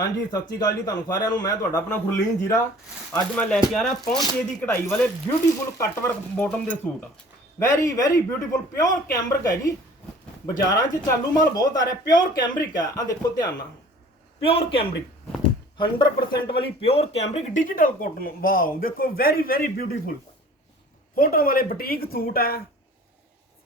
ਹਾਂਜੀ, ਸਤਿ ਸ਼੍ਰੀ ਅਕਾਲ ਜੀ ਤੁਹਾਨੂੰ ਸਾਰਿਆਂ ਨੂੰ। ਮੈਂ ਤੁਹਾਡਾ ਆਪਣਾ ਫੁਰਲੀਨ ਜੀਰਾ। ਅੱਜ ਮੈਂ ਲੈ ਕੇ ਆ ਰਿਹਾ ਪਹੁੰਚੇ ਦੀ ਕਢਾਈ ਵਾਲੇ ਬਿਊਟੀਫੁਲ ਕੱਟ ਵਰਕ ਬਾਟਮ ਦੇ suit. Very very beautiful pure cambric ਹੈ ਜੀ। ਬਾਜ਼ਾਰਾਂ 'ਚ ਚਾਲੂ ਮਾਲ ਬਹੁਤ ਆ ਰਿਹਾ ਪਿਓਰ ਕੈਮਰਿਕ ਹੈ। ਆ ਦੇਖੋ ਧਿਆਨ ਨਾਲ। ਪਿਓਰ ਕੈਮਰਿਕ 100% ਵਾਲੀ pure cambric digital cotton wow ਦੇਖੋ ਵੈਰੀ ਵੈਰੀ ਬਿਊਟੀਫੁਲ ਫੋਟੋ ਵਾਲੇ ਬੁਟੀਕ ਸੂਟ ਹੈ।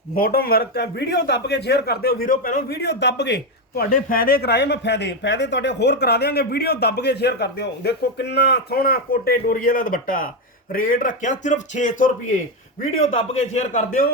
ਬੋਟਮ ਵਰਕ ਹੈ। ਵੀਡੀਓ ਦੱਬ ਕੇ ਸ਼ੇਅਰ ਕਰਦੇ ਹੋ ਵੀਰੋ। ਪਹਿਲਾਂ ਵੀਡੀਓ ਦੱਬ ਕੇ ਤੁਹਾਡੇ ਫਾਇਦੇ ਕਰਾਏ, ਮੈਂ ਫਾਇਦੇ ਫਾਇਦੇ ਤੁਹਾਡੇ ਹੋਰ ਕਰਾ ਦਿਆਂਗੇ, ਵੀਡੀਓ ਦੱਬ ਕੇ ਸ਼ੇਅਰ ਕਰ ਦਿਓ। ਦੇਖੋ ਕਿੰਨਾ ਸੋਹਣਾ ਕੋਟੇ ਡੋਰੀਏ ਦਾ ਦੁਪੱਟਾ। ਰੇਟ ਰੱਖਿਆ ਸਿਰਫ 600 ਰੁਪਏ। ਵੀਡੀਓ ਦੱਬ ਕੇ ਸ਼ੇਅਰ ਕਰ ਦਿਓ।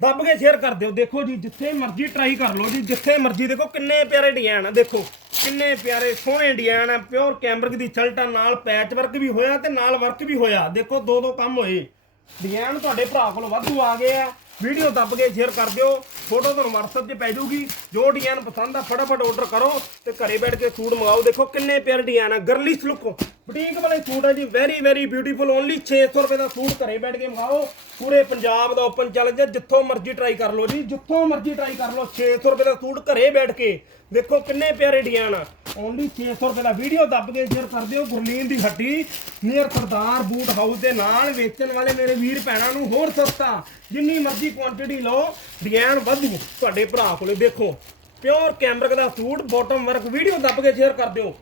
ਦੱਬ ਕੇ ਸ਼ੇਅਰ ਕਰ ਦਿਓ। ਦੇਖੋ ਜੀ, ਜਿੱਥੇ ਮਰਜ਼ੀ ਟਰਾਈ ਕਰ ਲਓ ਜੀ, ਜਿੱਥੇ ਮਰਜ਼ੀ ਦੇਖੋ ਕਿੰਨੇ ਪਿਆਰੇ ਡਿਜ਼ਾਈਨ ਆ। ਦੇਖੋ, ਕਿੰਨੇ ਪਿਆਰੇ ਸੋਹਣੇ ਡਿਜ਼ਾਈਨ ਆ। ਪਿਓਰ ਕੈਂਬਰਿਕ ਦੀ ਸ਼ਰਟਾਂ ਨਾਲ ਪੈਚ ਵਰਕ ਵੀ ਹੋਇਆ ਤੇ ਨਾਲ ਵਰਕ ਵੀ ਹੋਇਆ। ਦੇਖੋ ਦੋ ਦੋ ਕੰਮ ਹੋਏ। ਡਿਜ਼ਾਈਨ ਤੁਹਾਡੇ ਭਰਾ ਕੋਲ ਵਾਧੂ ਆ ਗਏ ਆ। ਵੀਡੀਓ ਦੱਬ ਕੇ ਸ਼ੇਅਰ ਕਰ ਦਿਓ। ਫੋਟੋ ਤੁਹਾਨੂੰ WhatsApp 'ਤੇ ਪੈ ਜਾਊਗੀ। ਜੋ ਡਿਜ਼ਾਈਨ ਪਸੰਦ ਆ, ਫਟਾਫਟ ਆਰਡਰ ਕਰੋ ਤੇ ਘਰੇ ਬੈਠ ਕੇ ਸੂਟ ਮੰਗਾਓ। ਦੇਖੋ ਕਿੰਨੇ ਪਿਆਰੇ ਡਿਜ਼ਾਈਨ ਆ ਗਰਲਿਸ਼ ਲੁੱਕ ਬੁਟੀਕ ਵਾਲੇ ਸੂਟ ਆ ਜੀ ਵੈਰੀ ਵੈਰੀ ਬਿਊਟੀਫੁਲ ਓਨਲੀ 600 ਰੁਪਏ ਦਾ ਸੂਟ ਘਰੇ ਬੈਠ ਕੇ ਮੰਗਾਓ। ਪੂਰੇ ਪੰਜਾਬ ਦਾ ਓਪਨ ਚੈਲੰਜ ਹੈ ਜਿੱਥੋਂ ਮਰਜ਼ੀ ਟਰਾਈ ਕਰ ਲਓ ਜੀ। ਜਿੱਥੋਂ ਮਰਜ਼ੀ ਟਰਾਈ ਕਰ ਲਓ 600 ਰੁਪਏ ਦਾ ਸੂਟ ਘਰੇ ਬੈਠ ਕੇ। ਦੇਖੋ ਕਿੰਨੇ ਪਿਆਰੇ ਡਿਜ਼ਾਈਨ ਆ। ਓਨਲੀ 600 ਰੁਪਏ ਦਾ ਵੀਡੀਓ ਦੱਬ ਕੇ ਸ਼ੇਅਰ ਕਰ ਦਿਓ ਗੁਰਲੀਨ ਦੀ ਹੱਡੀ। ਨੀਅਰ ਸਰਦਾਰ ਬੂਟ ਹਾਊਸ ਦੇ ਨਾਲ ਵੇਚਣ ਵਾਲੇ ਮੇਰੇ ਵੀਰ ਭੈਣਾਂ ਨੂੰ ਹੋਰ ਸਸਤਾ। ਜਿੰਨੀ ਮਰਜ਼ੀ ਕੁਆਂਟੀਟੀ ਲਓ ਡਿਜ਼ਾਈਨ ਵਾਧੂ ਤੁਹਾਡੇ ਭਰਾ ਕੋਲੇ। ਦੇਖੋ ਪਿਓਰ ਕੈਮਰਕ ਦਾ ਸੂਟ ਬਾਟਮ ਵਰਕ ਵੀਡੀਓ ਦੱਬ ਕੇ ਸ਼ੇਅਰ ਕਰ ਦਿਓ।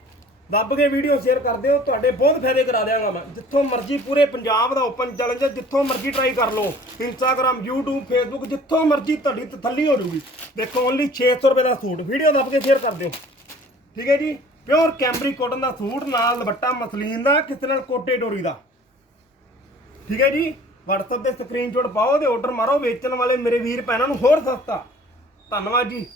ਦੱਬ ਕੇ ਵੀਡੀਓ ਸ਼ੇਅਰ ਕਰ ਦਿਓ, ਤੁਹਾਡੇ ਬਹੁਤ ਫਾਇਦੇ ਕਰਾ ਦਿਆਂਗਾ ਮੈਂ। ਜਿੱਥੋਂ ਮਰਜ਼ੀ ਪੂਰੇ ਪੰਜਾਬ ਦਾ ਓਪਨ ਚੈਲੰਜ ਹੈ, ਜਿੱਥੋਂ ਮਰਜ਼ੀ ਟਰਾਈ ਕਰ ਲਓ। ਇੰਸਟਾਗ੍ਰam YouTube, Facebook, ਜਿੱਥੋਂ ਮਰਜ਼ੀ ਤੁਹਾਡੀ ਤਸੱਲੀ ਹੋ ਜੂਗੀ ਦੇਖੋ ਓਨਲੀ 600 ਰੁਪਏ ਦਾ ਸੂਟ ਵੀਡੀਓ ਦੱਬ ਕੇ ਸ਼ੇਅਰ ਕਰ ਦਿਓ। ਠੀਕ ਹੈ ਜੀ? ਪਿਓਰ ਕੈਂਬਰਿਕ ਕਾਟਨ ਦਾ ਸੂਟ, ਨਾਲ ਦੁਪੱਟਾ ਮਸਲੀਨ ਦਾ, ਕਿਸੇ ਨਾਲ ਕੋਟੇ ਡੋਰੀ ਦਾ। ਠੀਕ ਹੈ ਜੀ? WhatsApp ਤੇ ਸਕਰੀਨਸ਼ਾਟ ਪਾਓ ਤੇ ਆਰਡਰ ਮਾਰੋ, ਵੇਚਣ ਵਾਲੇ ਮੇਰੇ ਵੀਰ ਭੈਣਾਂ ਨੂੰ ਹੋਰ ਸਸਤਾ। ਧੰਨਵਾਦ ਜੀ।